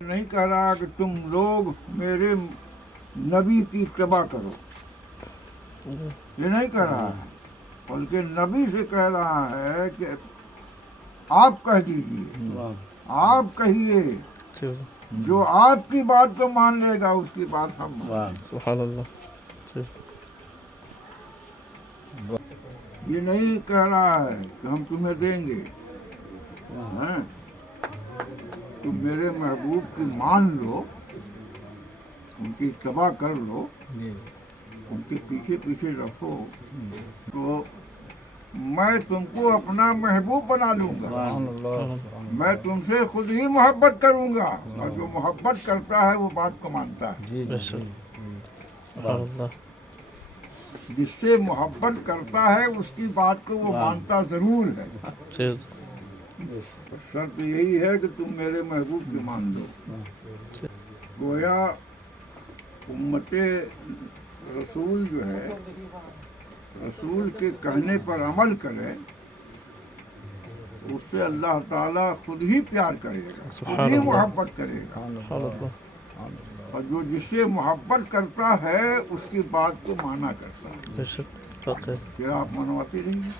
نہیں کہہ رہا کہ تم لوگ میرے نبی کی اتباع کرو، یہ نہیں کہہ رہا ہے، بلکہ نبی سے کہہ رہا ہے کہ آپ کہہ دیجیے، آپ کہیے، جو آپ کی بات کو مان لے گا اس کی بات ہم مانیں گے۔ سبحان اللہ۔ یہ نہیں کہہ رہا ہے کہ ہم تمہیں دیں گے، ہاں، تم میرے محبوب کی مان لو، ان کی اتباع کر لو، ان کے پیچھے پیچھے رکھو، تو میں تم کو اپنا محبوب بنا لوں گا، میں تم سے خود ہی محبت کروں گا، اور جو محبت کرتا ہے وہ بات کو مانتا ہے۔ سبحان اللہ۔ جس سے محبت کرتا ہے اس کی بات کو وہ مانتا ضرور ہے، شرط یہی ہے کہ تم میرے محبوب کی مان لو۔ گویا امت رسول جو ہے، رسول کے کہنے پر عمل کرے، اس سے اللہ تعالیٰ خود ہی پیار کرے گا، خود ہی محبت کرے گا، اور جو جس سے محبت کرتا ہے اس کی بات کو مانا کرتا ہے، پھر آپ منواتے رہیے،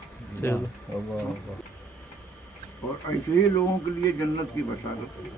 اور ایسے ہی لوگوں کے لیے جنت کی بشارت ہے۔